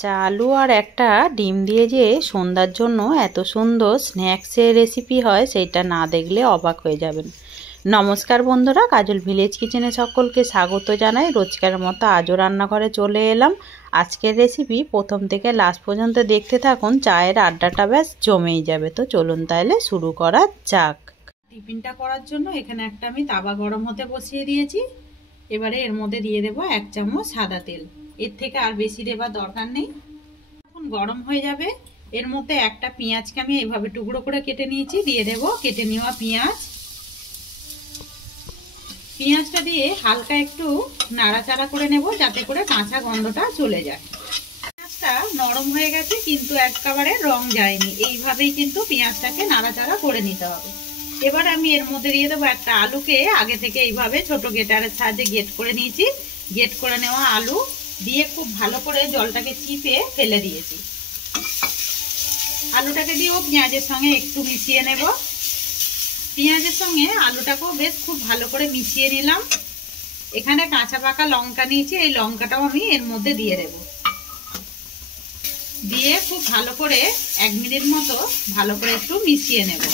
কাঁচা আলু আর একটা ডিম দিয়ে যে সন্ধ্যার জন্য এত সুন্দর স্ন্যাক্সের রেসিপি হয় সেটা না দেখলে অবাক হয়ে যাবেন। নমস্কার বন্ধুরা, কাজল ভিলেজ কিচেনে সকলকে স্বাগত জানাই। রোজকার মতো আজও রান্নাঘরে চলে এলাম। আজকের রেসিপি প্রথম থেকে লাস্ট পর্যন্ত দেখতে থাকুন, চায়ের আড্ডাটা ব্যাস জমেই যাবে। তো চলুন তাহলে শুরু করা যাক। টিফিনটা করার জন্য এখানে একটা আমি তাওয়া গরম হতে বসিয়ে দিয়েছি। এবারে এর মধ্যে দিয়ে দেবো 1 চামচ সাদা তেল। এর থেকে আর বেশি দেবার দরকার নেই। এখন গরম হয়ে যাবে। এর মধ্যে একটা পেঁয়াজকে আমি এইভাবে টুকরো করে কেটে নিয়েছি, দিয়ে দেব কেটে নেওয়া পেঁয়াজ। পেঁয়াজটা দিয়ে হালকা একটু নাড়াচাড়া করে নেব যাতে করে কাঁচা গন্ধটা চলে যায়। পেঁয়াজটা নরম হয়ে গেছে কিন্তু একেবারে রং যায়নি, এইভাবেই কিন্তু পেঁয়াজটাকে নাড়াচাড়া করে নিতে হবে। এবার আমি এর মধ্যে দিয়ে দেবো একটা আলুকে আগে থেকে এইভাবে ছোট গেটারের সাহায্যে গেট করে নিয়েছি। গেট করে নেওয়া আলু দিয়ে খুব ভালো করে জলটাকে চিপে ফেলে দিয়েছি। আলুটাকে দিয়েও পেঁয়াজের সঙ্গে একটু মিশিয়ে নেব। পেঁয়াজের সঙ্গে আলুটাকেও বেশ খুব ভালো করে মিশিয়ে নিলাম। এখানে কাঁচা পাকা লঙ্কা নিয়েছি, এই লঙ্কাটাও আমি এর মধ্যে দিয়ে দেব। দিয়ে খুব ভালো করে 1 মিনিট মতো ভালো করে একটু মিশিয়ে নেব।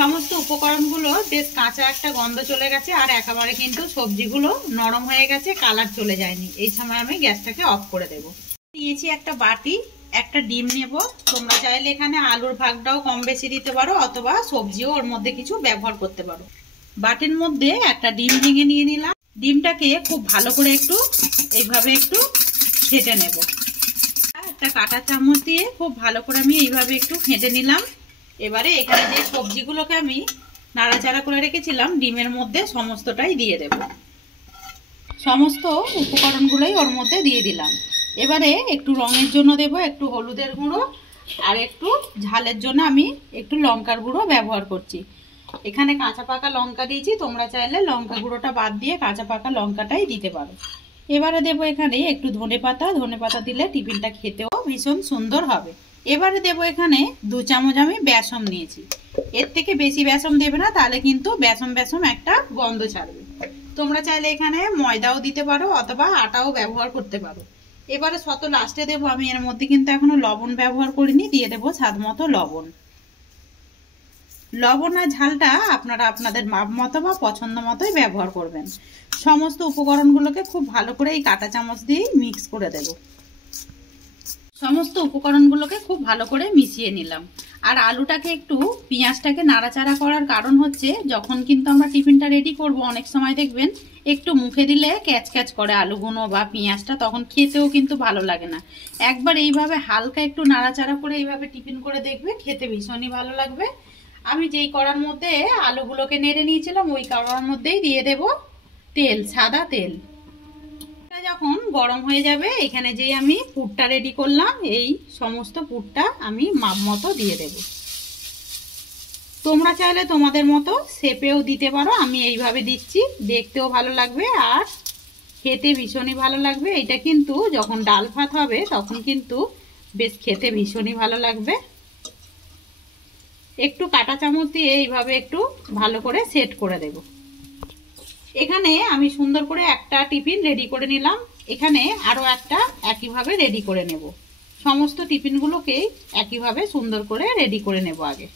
সমস্ত উপকরণগুলো বেশ কাঁচা একটা গন্ধ চলে গেছে আর একেবারে কিন্তু সবজিগুলো নরম হয়ে গেছে, কালার চলে যায়নি। এই সময় আমি গ্যাসটাকে অফ করে দেব। নিয়েছি একটা বাটি, একটা ডিম নেব। তোমরা চাইলে এখানে আলুর ভাগটাও কম বেশি দিতে পারো অথবা সবজিও ওর মধ্যে কিছু ব্যবহার করতে পারো। বাটির মধ্যে একটা ডিম ভেঙে নিয়ে নিলাম। ডিমটাকে খুব ভালো করে একটু এইভাবে একটু ফেটে নেব। একটা কাঁটা চামচ দিয়ে খুব ভালো করে আমি এইভাবে একটু ফেটে নিলাম। এবারে এখানে যে সবজিগুলোকে আমি নাড়াচাড়া করে রেখেছিলাম ডিমের মধ্যে সমস্তটাই দিয়ে দেব। সমস্ত উপকরণগুলোই ওর মধ্যে দিয়ে দিলাম। এবারে একটু রঙের জন্য দেব একটু হলুদের গুঁড়ো আর একটু ঝালের জন্য আমি একটু লঙ্কার গুঁড়ো ব্যবহার করছি। এখানে কাঁচা পাকা লঙ্কা দিয়েছি, তোমরা চাইলে লঙ্কা গুঁড়োটা বাদ দিয়ে কাঁচা পাকা লঙ্কাটাই দিতে পারো। এবারে দেবো এখানে একটু ধনেপাতা। ধনেপাতা দিলে টিফিনটা খেতেও ভীষণ সুন্দর হবে। এবারে দেবো এখানে 2 চামচ আমি বেসন নিয়েছি। এর থেকে বেশি বেসন দেবে না, তাহলে কিন্তু বেসন বেসন একটা গন্ধ ছাড়বে। তোমরা চাইলে এখানে ময়দাও দিতে পারো অথবা আটাও ব্যবহার করতে পারো। এবারে শত লাস্টে দেবো আমি এর মধ্যে কিন্তু এখনো লবণ ব্যবহার করিনি, দিয়ে দেবো স্বাদ মতো লবণ। লবণ আর ঝালটা আপনারা আপনাদের মাপ মতো বা পছন্দ মতোই ব্যবহার করবেন। সমস্ত উপকরণগুলোকে খুব ভালো করে এই কাঁটা চামচ দিয়ে মিক্স করে দেব। সমস্ত উপকরণগুলোকে খুব ভালো করে মিশিয়ে নিলাম। আর আলুটাকে একটু পেঁয়াজটাকে নাড়াচাড়া করার কারণ হচ্ছে যখন কিন্তু আমরা টিফিনটা রেডি করব অনেক সময় দেখবেন একটু মুখে দিলে ক্যাচ ক্যাচ করে আলুগুলো বা পেঁয়াজটা, তখন খেতেও কিন্তু ভালো লাগে না। একবার এইভাবে হালকা একটু নাড়াচাড়া করে এইভাবে টিফিন করে দেখবে, খেতে ভীষণই ভালো লাগবে। আমি যেই কড়ার মধ্যে আলুগুলোকে নেড়ে নিয়েছিলাম ওই কড়ার মধ্যেই দিয়ে দেব তেল, সাদা তেল। যখন গরম হয়ে যাবে এখানে যেই আমি পুরটা রেডি করলাম এই সমস্ত পুরটা আমি মাপ মতো দিয়ে দেব। তোমরা চাইলে তোমাদের মতো শেপেও দিতে পারো, আমি এইভাবে দিচ্ছি, দেখতেও ভালো লাগবে আর খেতে ভীষণই ভালো লাগবে। এটা কিন্তু যখন ডাল ভাত হবে তখন কিন্তু বেশ খেতে ভীষণই ভালো লাগবে। একটু কাঁটা চামচ দিয়ে এইভাবে একটু ভালো করে সেট করে দেব। এখানে আমি সুন্দর করে একটা টিফিন রেডি করে নিলাম। এখানে আরো একটা একইভাবে রেডি করে নেব। সমস্ত টিফিনগুলোকে একইভাবে সুন্দর করে রেডি করে নেব। আগে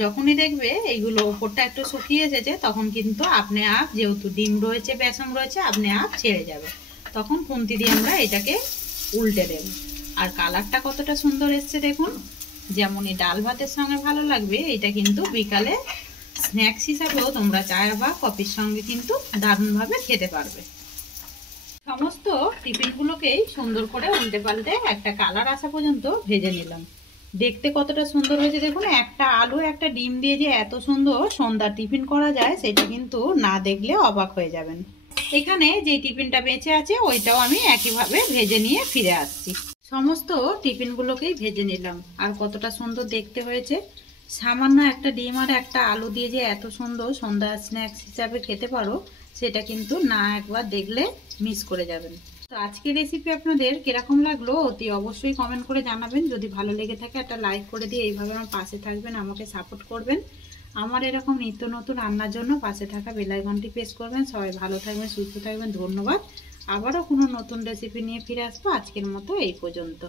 যখনই দেখবে এইগুলো উপরটা একটু শুকিয়ে এসেছে তখন কিন্তু আপনি আপ, যেহেতু ডিম রয়েছে বেসন রয়েছে, আপনি আপ ছেড়ে যাবে। তখন খুন্তি দিয়ে আমরা এটাকে উল্টে দেব। আর কালারটা কতটা সুন্দর এসছে দেখুন। যেমনই ডাল ভাতের সঙ্গে ভালো লাগবে, এটা কিন্তু বিকালে স্ন্যাক্স হিসাবেও তোমরা চা বা কফির সঙ্গে কিন্তু দারুণভাবে খেতে পারবে। সমস্ত টিফিনগুলোকেই সুন্দর করে উল্টে পাল্টে একটা কালার আসা পর্যন্ত ভেজে নিলাম। দেখতে কতটা সুন্দর হয়েছে দেখুন। একটা আলু একটা ডিম দিয়ে যে এত সুন্দর সন্ধ্যার টিফিন করা যায় সেটা কিন্তু না দেখলে অবাক হয়ে যাবেন। এখানে যে টিফিনটা বেঁচে আছে ওইটাও আমি একইভাবে ভেজে নিয়ে ফিরে আসছি। সমস্ত টিফিনগুলোকেই ভেজে নিলাম। আর কতটা সুন্দর দেখতে হয়েছে। সামান্য একটা ডিম আর একটা আলু দিয়ে যে এত সুন্দর সন্ধ্যা স্ন্যাক্স হিসাবে খেতে পারো সেটা কিন্তু না একবার দেখলে মিস করে যাবেন। তো আজকের রেসিপি আপনাদের কিরকম লাগলো অতি অবশ্যই কমেন্ট করে জানাবেন। যদি ভালো লেগে থাকে একটা লাইক করে দিয়ে এইভাবে আমার পাশে থাকবেন, আমাকে সাপোর্ট করবেন। আমার এরকম নিত্য নতুন রান্নার জন্য পাশে থাকা বেল আইকনটি প্রেস করবেন। সবাই ভালো থাকবেন, সুস্থ থাকবেন। ধন্যবাদ। আবারও কোনো নতুন রেসিপি নিয়ে ফিরে আসবো। আজকের মতো এই পর্যন্ত।